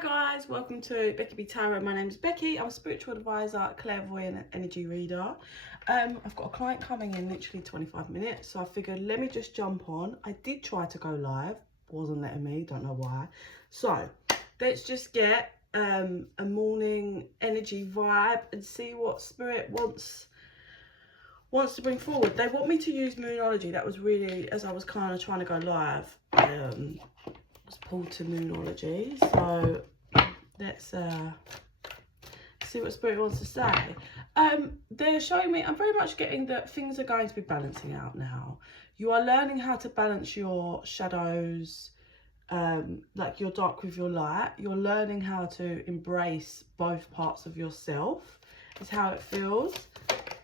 guys, welcome to Becky Tarot. My name is Becky. I'm a spiritual advisor, clairvoyant and energy reader. I've got a client coming in literally 25 minutes, so I figured let me just jump on. I did try to go live, wasn't letting me, don't know why. So let's just get a morning energy vibe and see what spirit wants to bring forward. They want me to use moonology. That was really, as I was kind of trying to go live, was pulled to moonology. So let's see what spirit wants to say. They're showing me, I'm very much getting that things are going to be balancing out now. You are learning how to balance your shadows, like your dark with your light. You're learning how to embrace both parts of yourself, is how it feels.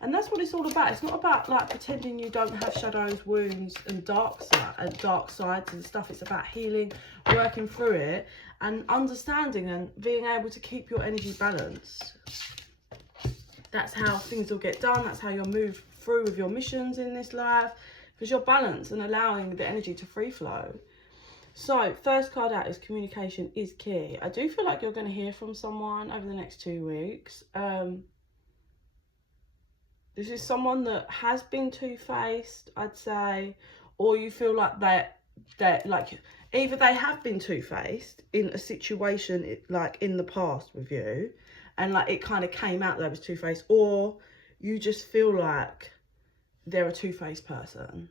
And that's what it's all about. It's not about like pretending you don't have shadows, wounds and dark sides and stuff. It's about healing, working through it and understanding and being able to keep your energy balanced. That's how things will get done. That's how you'll move through with your missions in this life, because you're balanced and allowing the energy to free flow. So first card out is communication is key. I do feel like you're going to hear from someone over the next 2 weeks. This is someone that has been two-faced, I'd say, or you feel like that like either they have been two-faced in a situation like in the past with you, and like it kind of came out that was two-faced, or you just feel like they're a two-faced person.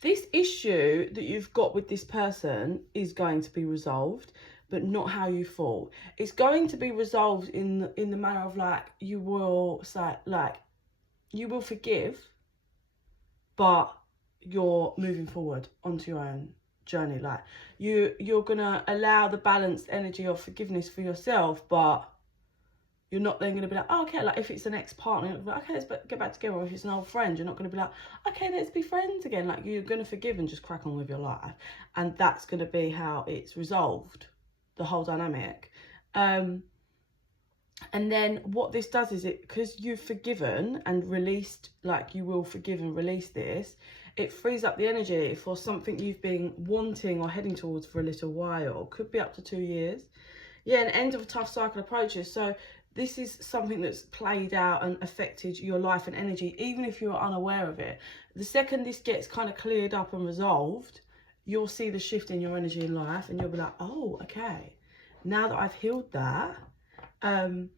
This issue that you've got with this person is going to be resolved, but not how you thought. It's going to be resolved in the manner of like, you will say, like, you will forgive, but you're moving forward onto your own journey. Like you're gonna allow the balanced energy of forgiveness for yourself, but you're not then gonna be like, oh, okay, like if it's an ex-partner, you're like, okay, let's get back together. Or if it's an old friend, you're not gonna be like, okay, let's be friends again. Like you're gonna forgive and just crack on with your life, and that's gonna be how it's resolved, the whole dynamic. And then what this does is, it because you've forgiven and released, like you will forgive and release this, it frees up the energy for something you've been wanting or heading towards for a little while. Could be up to 2 years. Yeah, an end of a tough cycle approaches. So this is something that's played out and affected your life and energy, even if you're unaware of it. The second this gets kind of cleared up and resolved, you'll see the shift in your energy in life, and you'll be like, oh, okay, now that I've healed that, and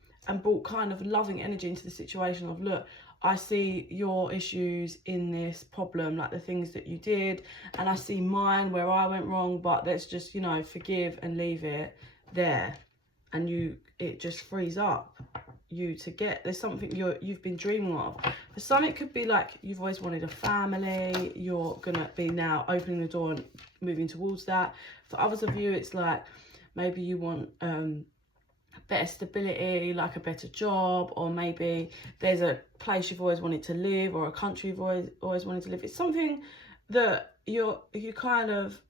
brought kind of loving energy into the situation of, look, I see your issues in this problem, like the things that you did, and I see mine where I went wrong, but let's just, you know, forgive and leave it there. And it just frees up you to get, there's something you've been dreaming of. For some, it could be like you've always wanted a family, you're gonna be now opening the door and moving towards that. For others of you, it's like maybe you want better stability, like a better job, or maybe there's a place you've always wanted to live, or a country you've always wanted to live. It's something that you kind of,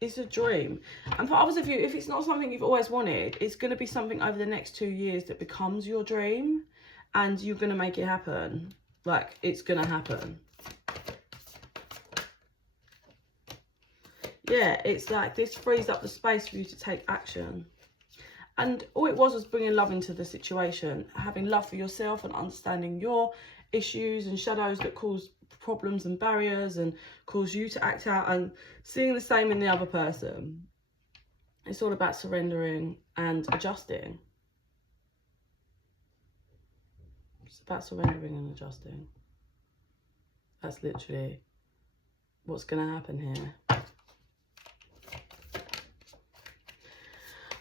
it's a dream. And for others of you, if it's not something you've always wanted, it's going to be something over the next 2 years that becomes your dream, and you're going to make it happen. Like, it's going to happen. Yeah, it's like this frees up the space for you to take action. And all it was bringing love into the situation, having love for yourself and understanding your issues and shadows that cause problems and barriers and cause you to act out, and seeing the same in the other person. It's all about surrendering and adjusting. It's about surrendering and adjusting. That's literally what's going to happen here.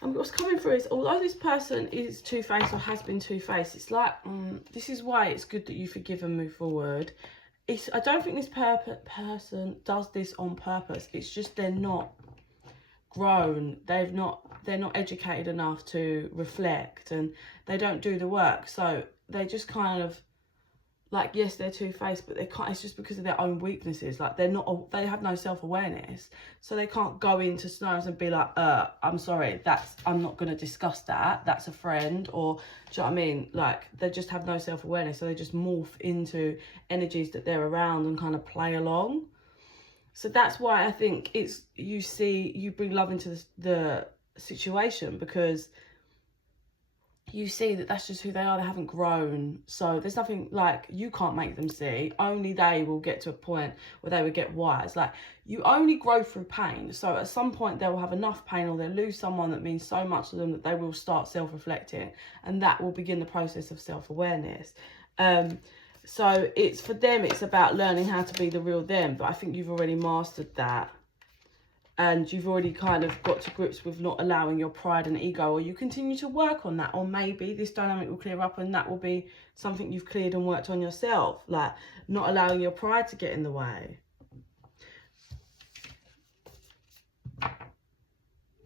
And what's coming through is, although this person is two-faced or has been two-faced, it's like, this is why it's good that you forgive and move forward. I don't think this person does this on purpose. It's just they're not grown. They're not educated enough to reflect, and they don't do the work. So they just kind of, like, yes, they're two-faced, but they can't. It's just because of their own weaknesses. Like, they have no self-awareness, so they can't go into scenarios and be like, I'm sorry, I'm not going to discuss that. That's a friend, or do you know what I mean? Like, they just have no self-awareness, so they just morph into energies that they're around and kind of play along. So that's why I think it's, you bring love into the situation, because you see that that's just who they are. They haven't grown. So there's nothing, like, you can't make them see. Only they will get to a point where they will get wise. Like, you only grow through pain. So at some point they will have enough pain, or they'll lose someone that means so much to them, that they will start self-reflecting, and that will begin the process of self-awareness. So it's, for them, it's about learning how to be the real them. But I think you've already mastered that. And you've already kind of got to grips with not allowing your pride and ego, or you continue to work on that, or maybe this dynamic will clear up and that will be something you've cleared and worked on yourself, like not allowing your pride to get in the way.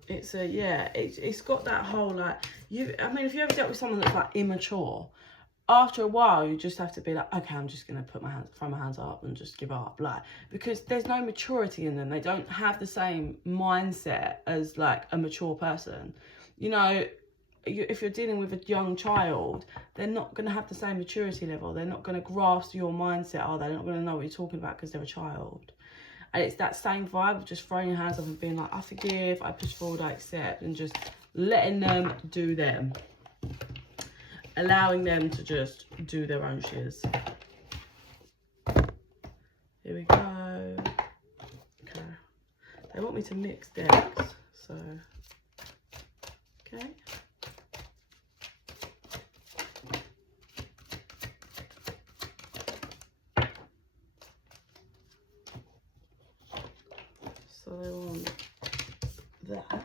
It's a, yeah, it's got that whole, like, I mean, if you ever dealt with someone that's like immature, after a while you just have to be like, okay, I'm just gonna throw my hands up and just give up, like, because there's no maturity in them. They don't have the same mindset as like a mature person. You know, if you're dealing with a young child, they're not going to have the same maturity level. They're not going to grasp your mindset, are they? They're not going to know what you're talking about because they're a child. And it's that same vibe of just throwing your hands up and being like, I forgive, I push forward, I accept, and just letting them do them. Allowing them to just do their own shiz. Here we go. Okay. They want me to mix decks, so, okay. So they want that.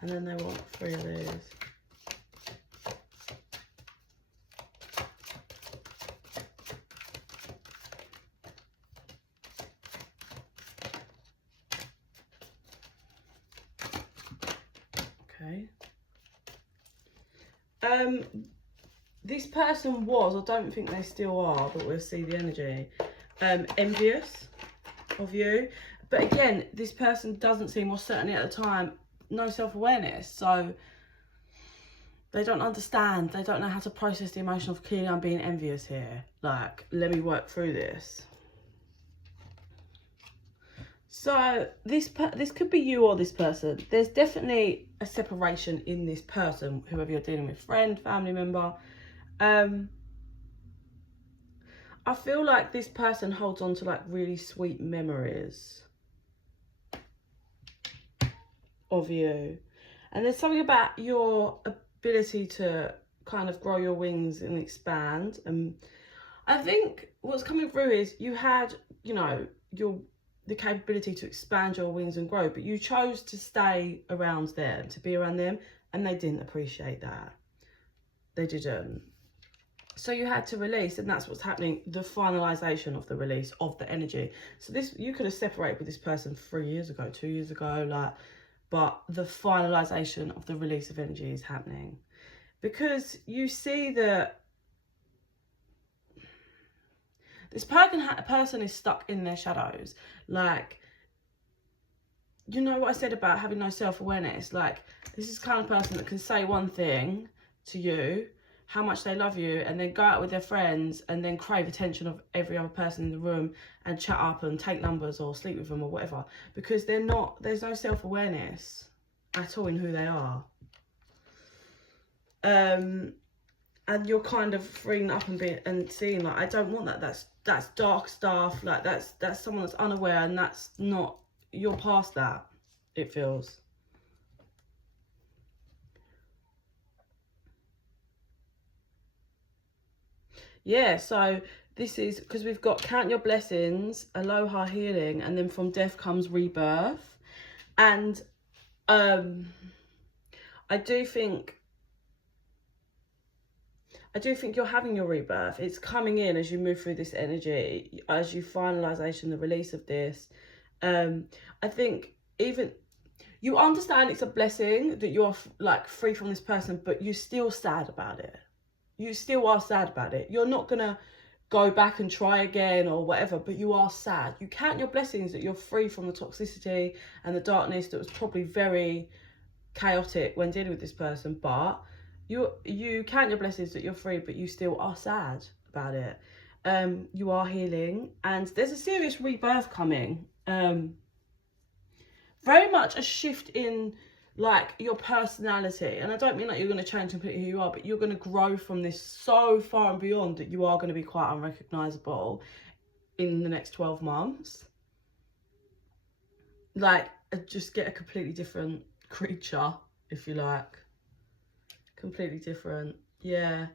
And then they want 3 of these. Okay. This person was, I don't think they still are, but we'll see the energy, envious of you. But again, this person doesn't seem, or certainly at the time, no self-awareness, so they don't understand. They don't know how to process the emotion of, clearly I'm being envious here, like, let me work through this. So this could be you or this person. There's definitely a separation in this person, whoever you're dealing with, friend, family member. I feel like this person holds on to like really sweet memories of you, and there's something about your ability to kind of grow your wings and expand. And I think what's coming through is you had, you know, the capability to expand your wings and grow, but you chose to stay around them, to be around them, and they didn't appreciate that. They didn't. So you had to release, and that's what's happening, the finalization of the release of the energy. So this, you could have separated with this person 3 years ago, 2 years ago, like, but the finalization of the release of energy is happening, because you see that this person is stuck in their shadows. Like, you know what I said about having no self-awareness? Like, this is the kind of person that can say one thing to you, how much they love you, and then go out with their friends and then crave attention of every other person in the room and chat up and take numbers or sleep with them or whatever, because there's no self-awareness at all in who they are. And you're kind of freeing up and seeing, like, I don't want that. That's dark stuff. Like, that's someone that's unaware, and that's not, you're past that, it feels. Yeah, so this is, because we've got count your blessings, aloha, healing, and then from death comes rebirth. And I do think you're having your rebirth. It's coming in as you move through this energy, as you finalization, the release of this. I think even you understand it's a blessing that you're like free from this person, but you're still sad about it. You still are sad about it. You're not going to go back and try again or whatever, but you are sad. You count your blessings that you're free from the toxicity and the darkness that was probably very chaotic when dealing with this person, but you count your blessings that you're free, but you still are sad about it. You are healing, and there's a serious rebirth coming. Very much a shift in like your personality, and I don't mean like you're going to change completely who you are, but you're going to grow from this so far and beyond that you are going to be quite unrecognizable in the next 12 months. Like, just get a completely different creature, if you like. Completely different. Yeah.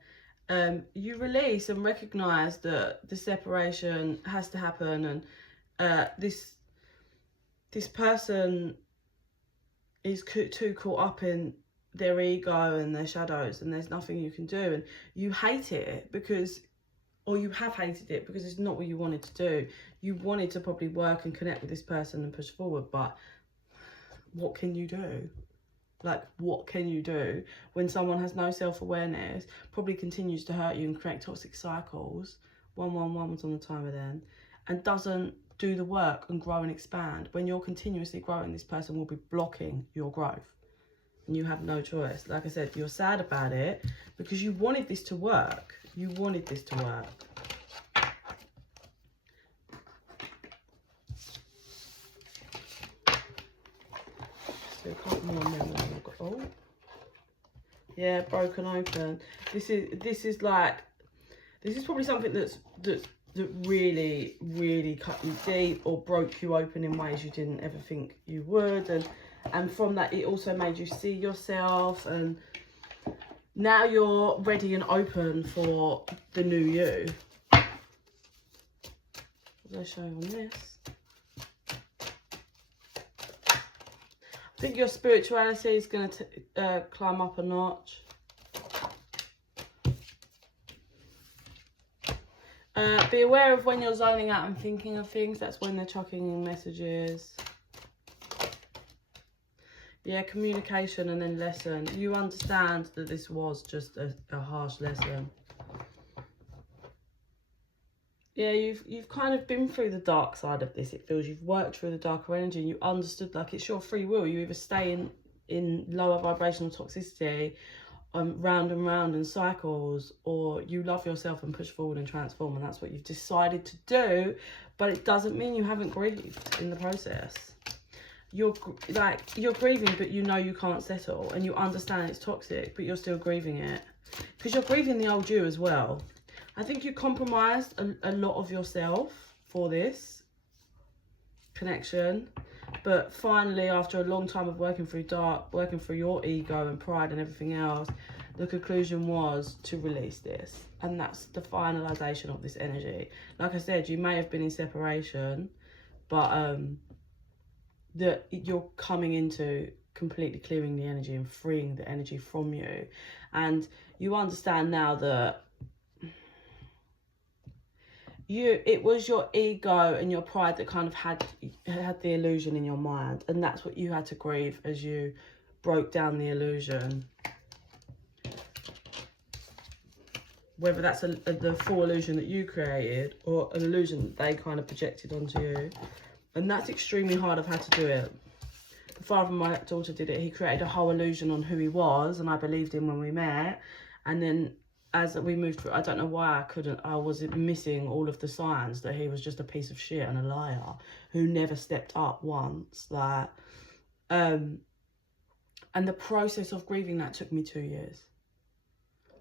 You release and recognize that the separation has to happen, and this person is too caught up in their ego and their shadows, and there's nothing you can do, and you hate it because, or you have hated it because it's not what you wanted to do. You wanted to probably work and connect with this person and push forward, but what can you do? Like, what can you do when someone has no self-awareness, probably continues to hurt you and create toxic cycles, 111 was on the timer then, and doesn't do the work and grow and expand? When you're continuously growing, this person will be blocking your growth, and you have no choice. Like I said, you're sad about it because you wanted this to work. You wanted this to work. So a couple more, and then we'll go. Oh, yeah, broken open. This is probably something that really cut you deep or broke you open in ways you didn't ever think you would, and from that it also made you see yourself, and now you're ready and open for the new you. What did I show you on this? I think your spirituality is going to climb up a notch. Be aware of when you're zoning out and thinking of things. That's when they're chucking in messages. Yeah, communication, and then lesson. You understand that this was just a harsh lesson. Yeah, you've kind of been through the dark side of this. It feels you've worked through the darker energy, and you understood, like, it's your free will. You either stay in lower vibrational toxicity, round and round in cycles, or you love yourself and push forward and transform, and that's what you've decided to do. But it doesn't mean you haven't grieved in the process. You're grieving, but you know you can't settle, and you understand it's toxic, but you're still grieving it because you're grieving the old you as well. I think you compromised a lot of yourself for this connection, but finally, after a long time of working through your ego and pride and everything else, the conclusion was to release this, and that's the finalization of this energy. Like I said, you may have been in separation, but that you're coming into completely clearing the energy and freeing the energy from you, and you understand now that it was your ego and your pride that kind of had the illusion in your mind, and that's what you had to grieve as you broke down the illusion. Whether that's the full illusion that you created or an illusion that they kind of projected onto you. And that's extremely hard. I've had to do it. The father of my daughter did it. He created a whole illusion on who he was, and I believed him when we met. And then as we moved through, I don't know why I was missing all of the signs that he was just a piece of shit and a liar who never stepped up once. Like, and the process of grieving that took me 2 years.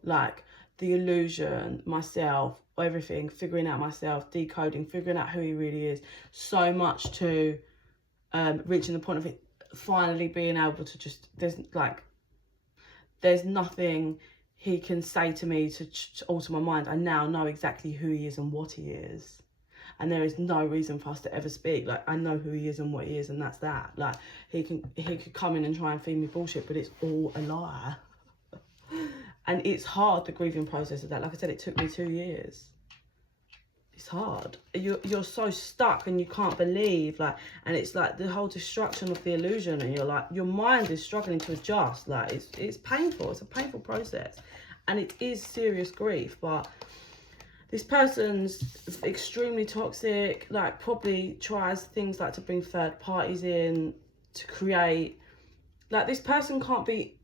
Like, the illusion, myself, everything, figuring out myself, decoding, figuring out who he really is, so much to reaching the point of it finally being able to just, there's nothing he can say to me to alter my mind. I now know exactly who he is and what he is, and there is no reason for us to ever speak. Like, I know who he is and what he is, and that's that. Like, he could come in and try and feed me bullshit, but it's all a lie. And it's hard, the grieving process of that. Like I said, it took me 2 years. It's hard. You're so stuck and you can't believe, like, and it's like the whole destruction of the illusion, and you're like, your mind is struggling to adjust. Like, it's painful. It's a painful process, and it is serious grief. But this person's extremely toxic, like, probably tries things like to bring third parties in to create Like, this person can't be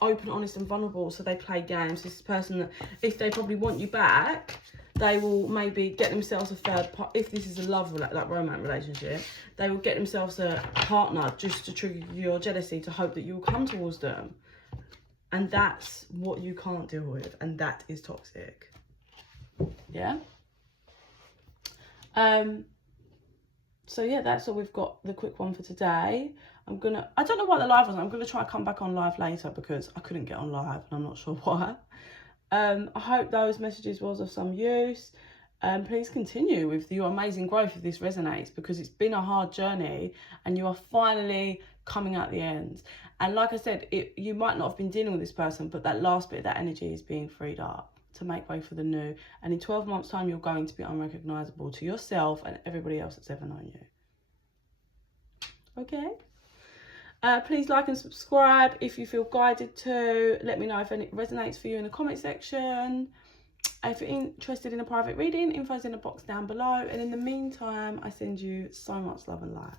open, honest and vulnerable, so they play games. This person that, if they probably want you back, they will maybe get themselves a third part. If this is a love, like romance relationship, they will get themselves a partner just to trigger your jealousy, to hope that you'll come towards them. And that's what you can't deal with, and that is toxic. Yeah. So yeah, that's all we've got, the quick one for today. I don't know what the live was. I'm gonna try to come back on live later because I couldn't get on live and I'm not sure why. I hope those messages was of some use. Please continue with your amazing growth if this resonates, because it's been a hard journey and you are finally coming out the end. And like I said, you might not have been dealing with this person, but that last bit of that energy is being freed up to make way for the new. And in 12 months time, you're going to be unrecognizable to yourself and everybody else that's ever known you. Okay. Please like and subscribe if you feel guided to. Let me know if it resonates for you in the comment section. If you're interested in a private reading, info's in the box down below. And in the meantime, I send you so much love and light.